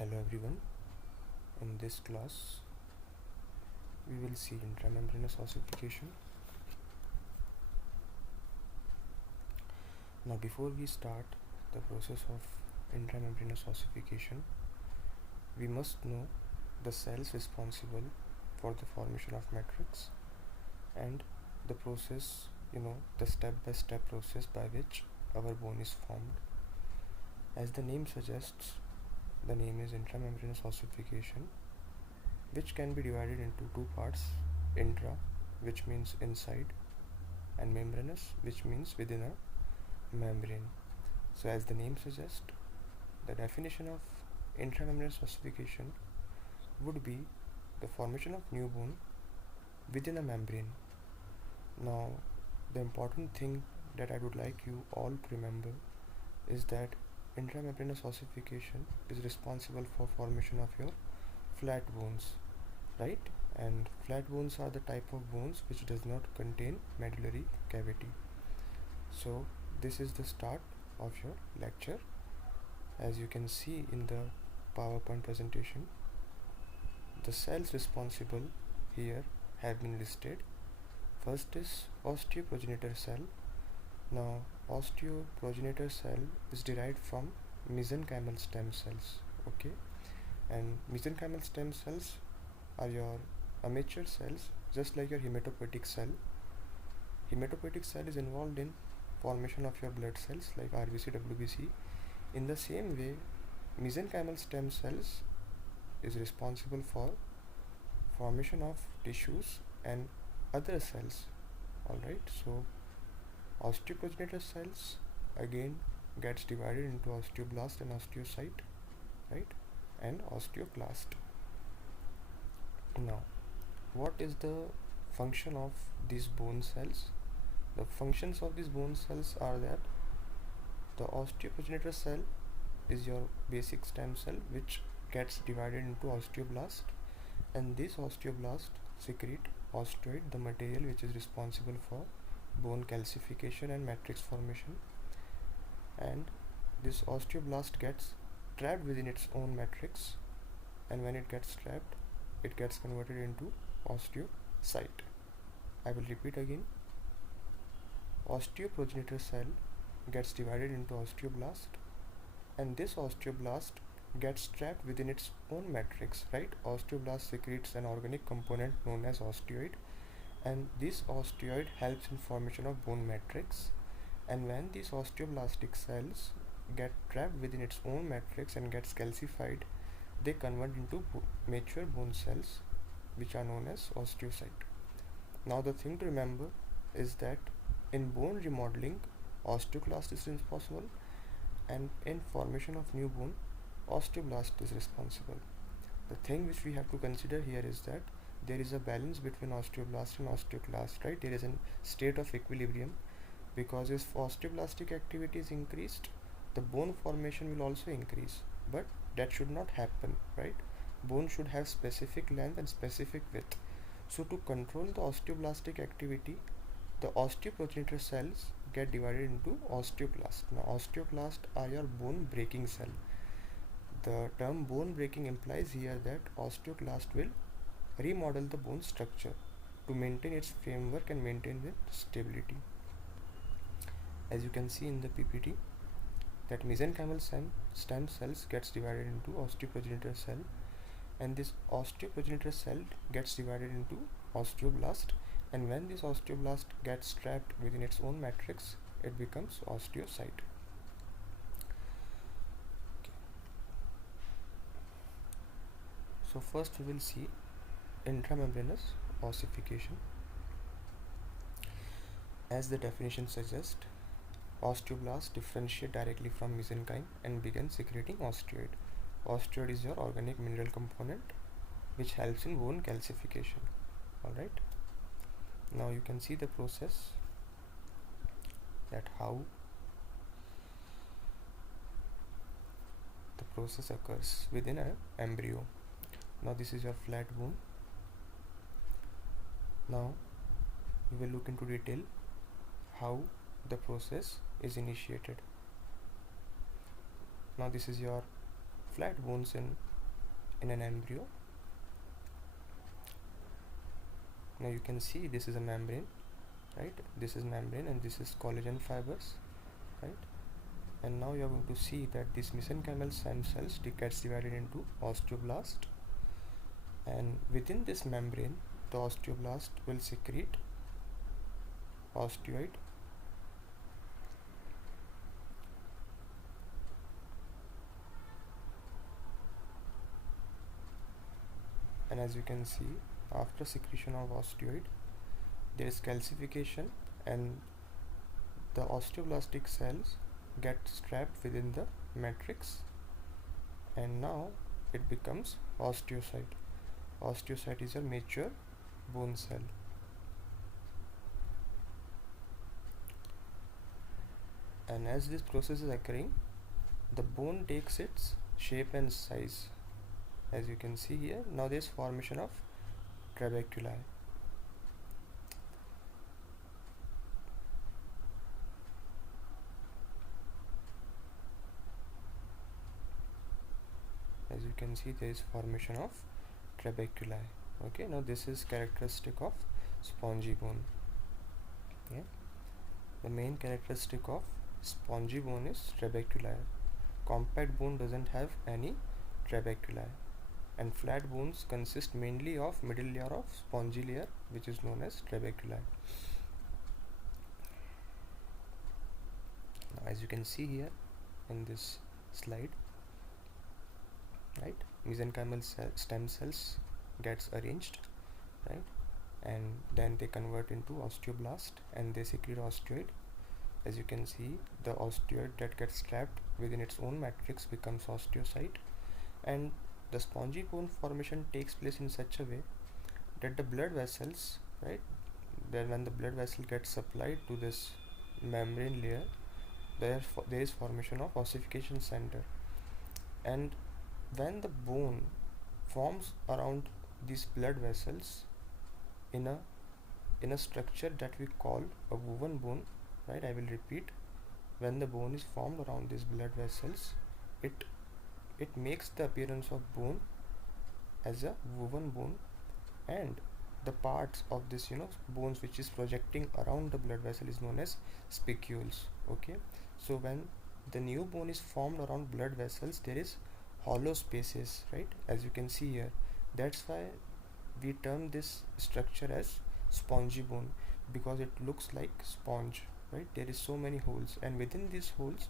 Hello everyone, in this class we will see intramembranous ossification. Now before we start the process of intramembranous ossification, we must know the cells responsible for the formation of matrix and the process, the step-by-step process by which our bone is formed. As the name suggests, the name is intramembranous ossification, which can be divided into two parts: intra, which means inside, and membranous, which means within a membrane. So as the name suggests, the definition of intramembranous ossification would be the formation of new bone within a membrane. Now the important thing that I would like you all to remember is that intramembranous ossification is responsible for formation of your flat bones, right? And flat bones are the type of bones which does not contain medullary cavity. So this is the start of your lecture. As you can see in the PowerPoint presentation, the cells responsible here have been listed. First is osteoprogenitor cell. Now osteoprogenitor cell is derived from mesenchymal stem cells, okay? And mesenchymal stem cells are your amateur cells, just like your hematopoietic cell. Hematopoietic cell is involved in formation of your blood cells like RBC, WBC. In the same way, mesenchymal stem cells is responsible for formation of tissues and other cells. Alright, so osteoprogenitor cells again gets divided into osteoblast and osteocyte, right, and osteoclast. Now what is the function of these bone cells? The functions of these bone cells are that the osteoprogenitor cell is your basic stem cell which gets divided into osteoblast, and this osteoblast secrete osteoid, the material which is responsible for bone calcification and matrix formation, and this osteoblast gets trapped within its own matrix, and when it gets trapped it gets converted into osteocyte. I will repeat again. Osteoprogenitor cell gets divided into osteoblast, and this osteoblast gets trapped within its own matrix, right? Osteoblast secretes an organic component known as osteoid, and this osteoid helps in formation of bone matrix. And when these osteoblastic cells get trapped within its own matrix and gets calcified, they convert into mature bone cells which are known as osteocyte. Now the thing to remember is that in bone remodeling, osteoclast is responsible, and in formation of new bone, osteoblast is responsible. The thing which we have to consider here is that there is a balance between osteoblast and osteoclast, right? There is a state of equilibrium, because if osteoblastic activity is increased, the bone formation will also increase, but that should not happen, right? Bone should have specific length and specific width. So to control the osteoblastic activity, the osteoprogenitor cells get divided into osteoclast. Now osteoclast are your bone breaking cell. The term bone breaking implies here that osteoclast will remodel the bone structure to maintain its framework and maintain its stability. As you can see in the PPT, that mesenchymal stem cells gets divided into osteoprogenitor cell, and this osteoprogenitor cell gets divided into osteoblast, and when this osteoblast gets trapped within its own matrix, it becomes osteocyte. Okay. So first we will see intramembranous ossification. As the definition suggests, osteoblasts differentiate directly from mesenchyme and begin secreting osteoid. Osteoid is your organic mineral component which helps in bone calcification. Alright. Now you can see the process, that how the process occurs within an embryo. Now this is your flat bone. Now we will look into detail how the process is initiated. Now this is your flat bones in in an embryo. Now you can see this is a membrane, right? This is membrane and this is collagen fibers, right? And now you are going to see that this mesenchymal stem cells gets divided into osteoblast, and within this membrane the osteoblast will secrete osteoid, and as you can see, after secretion of osteoid there is calcification and the osteoblastic cells get trapped within the matrix, and now it becomes osteocyte. Osteocyte is a mature bone cell. And as this process is occurring, the bone takes its shape and size. As you can see here, now there is formation of trabeculi. As you can see, there is formation of trabeculi. Okay, now this is characteristic of spongy bone. Yeah, the main characteristic of spongy bone is trabeculi. Compact bone doesn't have any trabeculi, and flat bones consist mainly of middle layer of spongy layer, which is known as trabeculi. Now, as you can see here in this slide, right, mesenchymal stem cells gets arranged, right, and then they convert into osteoblast and they secrete osteoid. As you can see, the osteoid that gets trapped within its own matrix becomes osteocyte, and the spongy bone formation takes place in such a way that the blood vessels, right, then when the blood vessel gets supplied to this membrane layer, there is formation of ossification center, and when the bone forms around these blood vessels in a structure that we call a woven bone, right, I will repeat, when the bone is formed around these blood vessels, it makes the appearance of bone as a woven bone, and the parts of this bones which is projecting around the blood vessel is known as spicules. Okay, so when the new bone is formed around blood vessels, there is hollow spaces, right, as you can see here. That's why we term this structure as spongy bone, because it looks like sponge, right? There is so many holes, and within these holes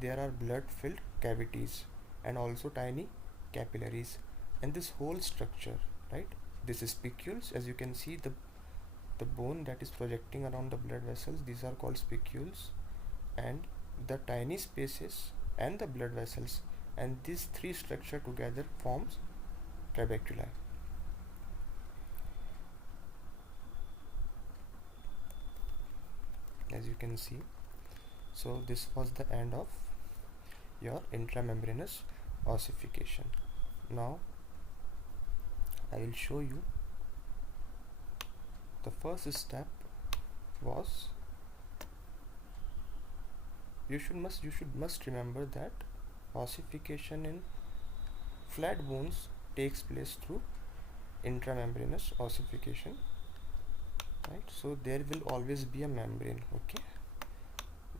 there are blood filled cavities and also tiny capillaries, and this whole structure, right, this is spicules. As you can see, the bone that is projecting around the blood vessels, these are called spicules, and the tiny spaces and the blood vessels, and these three structure together forms trabeculi. As you can see, so this was the end of your intramembranous ossification. Now I will show you the first step was you should must remember that ossification in flat bones takes place through intramembranous ossification, right? So there will always be a membrane. Okay,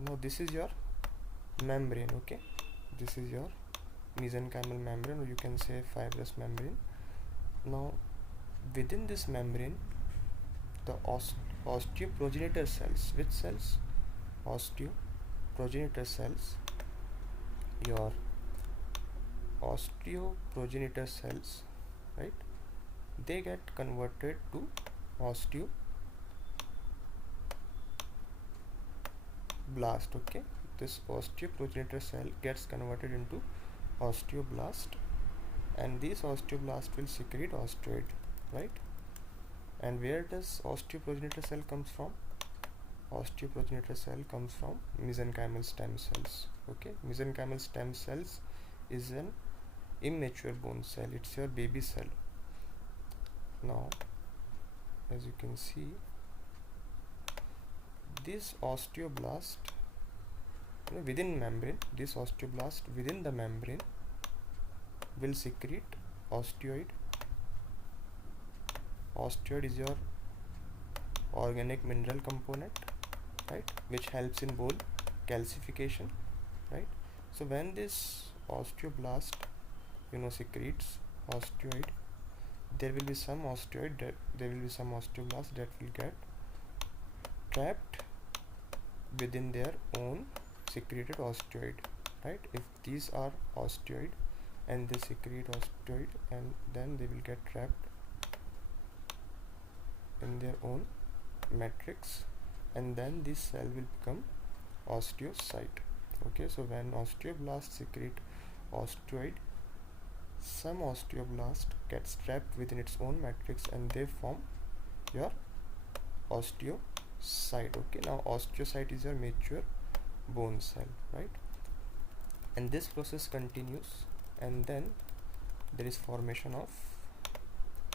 now this is your membrane. Okay, this is your mesenchymal membrane, or you can say fibrous membrane. Now within this membrane, the osteoprogenitor cells, which cells? Osteoprogenitor cells, your osteoprogenitor cells, right, they get converted to osteoblast. Okay, this osteoprogenitor cell gets converted into osteoblast, and this osteoblast will secrete osteoid, right? And where does osteoprogenitor cell comes from? Osteoprogenitor cell comes from mesenchymal stem cells. Okay, mesenchymal stem cells is an immature bone cell, it's your baby cell. Now as you can see, this osteoblast within membrane, this osteoblast within the membrane will secrete osteoid. Osteoid is your organic mineral component, right, which helps in bone calcification, right? So when this osteoblast secretes osteoid, there will be some osteoblast that will get trapped within their own secreted osteoid, right? If these are osteoid and they secrete osteoid, and then they will get trapped in their own matrix, and then this cell will become osteocyte. Okay, so when osteoblast secrete osteoid, some osteoblast gets trapped within its own matrix and they form your osteocyte. Okay, now osteocyte is your mature bone cell, right? And this process continues, and then there is formation of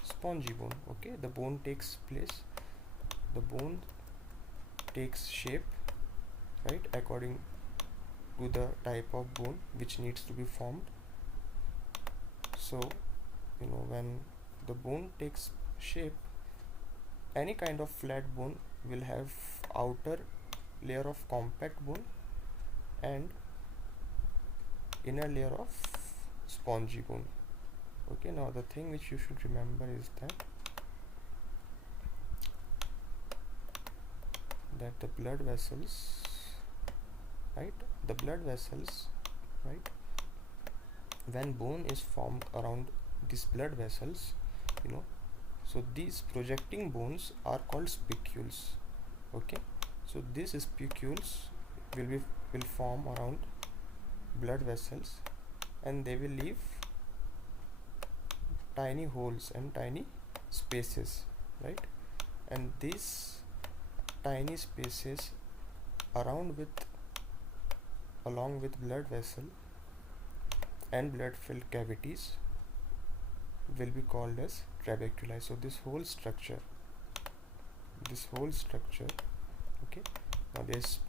spongy bone. Okay, the bone takes shape, right, according to the type of bone which needs to be formed. So when the bone takes shape, any kind of flat bone will have outer layer of compact bone and inner layer of spongy bone. Okay, now the thing which you should remember is that the blood vessels, right, when bone is formed around these blood vessels, so these projecting bones are called spicules. Okay, so these spicules will form around blood vessels, and they will leave tiny holes and tiny spaces, right? And these tiny spaces along with blood vessel and blood filled cavities will be called as trabeculi. So this whole structure, okay, now there's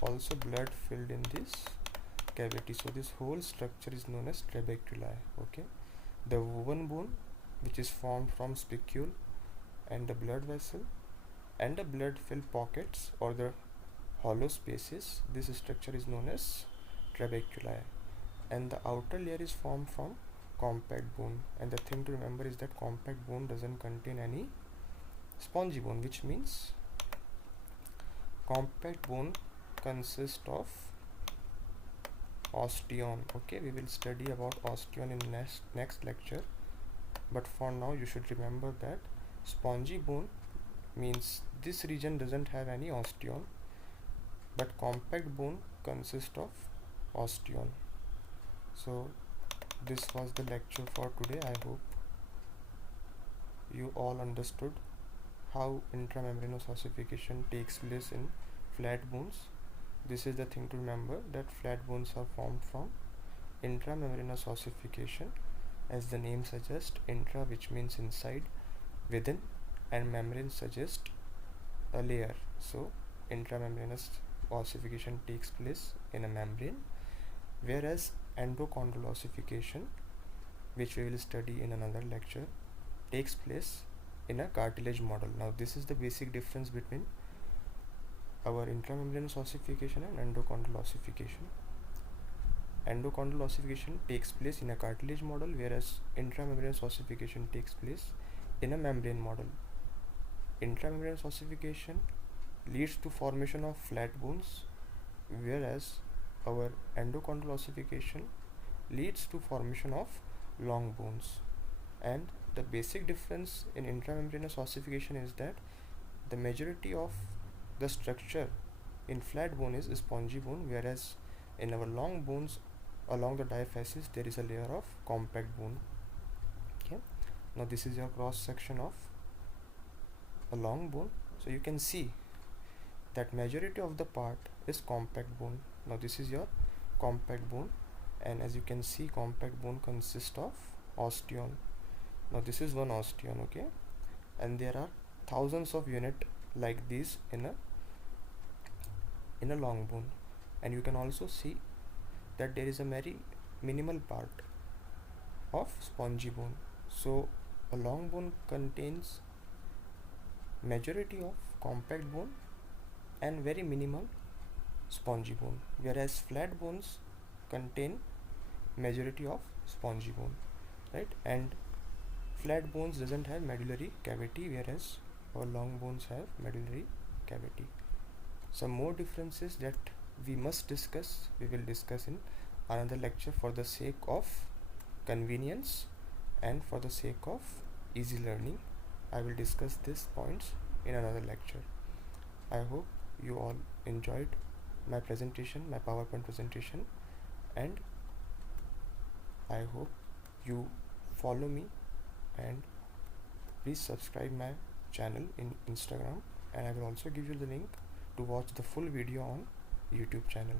also blood filled in this cavity, so this whole structure is known as trabeculi. Okay, the woven bone, which is formed from spicule and the blood vessel and the blood filled pockets or the hollow spaces, this structure is known as trabeculi, and the outer layer is formed from compact bone. And the thing to remember is that compact bone doesn't contain any spongy bone, which means compact bone consists of osteon. Okay, we will study about osteon in next lecture, but for now you should remember that spongy bone means this region doesn't have any osteon, but compact bone consists of osteon. So this was the lecture for today. I hope you all understood how intramembranous ossification takes place in flat bones. This is the thing to remember, that flat bones are formed from intramembranous ossification, as the name suggests, intra which means inside, within, and membrane suggests a layer. So intramembranous ossification takes place in a membrane, whereas endochondral ossification, which we will study in another lecture, takes place in a cartilage model. Now this is the basic difference between our intramembranous ossification and endochondral ossification. Endochondral ossification takes place in a cartilage model, whereas intramembranous ossification takes place in a membrane model. Intramembranous ossification leads to formation of flat bones, whereas our endochondral ossification leads to formation of long bones. And the basic difference in intramembranous ossification is that the majority of the structure in flat bone is spongy bone, whereas in our long bones along the diaphysis there is a layer of compact bone. Okay, now this is your cross section of a long bone. So you can see that majority of the part is compact bone. Now this is your compact bone, and as you can see, compact bone consists of osteon. Now this is one osteon, okay, and there are thousands of unit like these in a long bone. And you can also see that there is a very minimal part of spongy bone. So a long bone contains majority of compact bone and very minimal spongy bone, whereas flat bones contain majority of spongy bone, right? And flat bones doesn't have medullary cavity, whereas our long bones have medullary cavity. Some more differences that we must discuss, we will discuss in another lecture for the sake of convenience and for the sake of easy learning. I will discuss these points in another lecture. I hope you all enjoyed my presentation, my PowerPoint presentation, and I hope you follow me, and please subscribe my channel in Instagram, and I will also give you the link to watch the full video on YouTube channel.